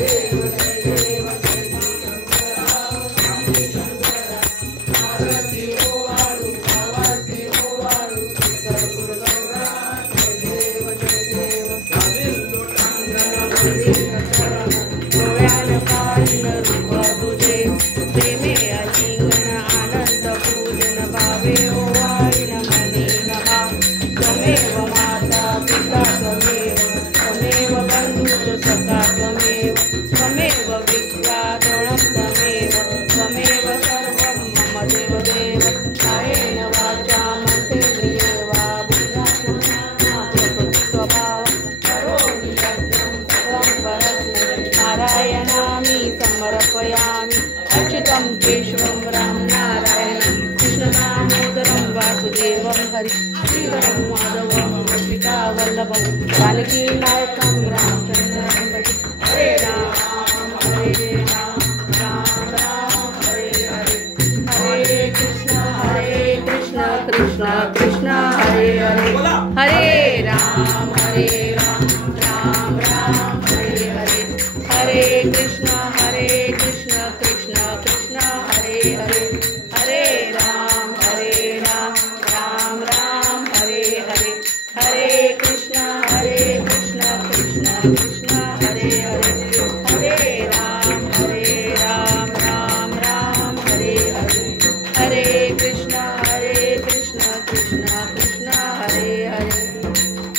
Hey, ज्ञानकालीन रूप तुझे प्रेमे अलिंगन आनंद पूजन भावे ओवाळीन मने नमा त्वमेव माता पिता त्वमेव बंधु सखा त्वमेव विद्या द्रोणं त्वमेव सर्वं मम देव देव कायेन वाचा मनसेन्द्रिये वा बुद्ध्यात्मना प्रकृति स्वभाव करोमि यज्ञं सकलं परस्मै नारायणामि समर्पयामि अच्युतं केशवं राम नारायणं कृष्णदामोदरं वासुदेवं हरि श्रीधरं माधवं पिता वल्लभं जानकी नायकं रामचन्द्रं भजे हरे राम राम राम हरे हरे हरे कृष्ण कृष्ण कृष्ण हरे हरे हरे राम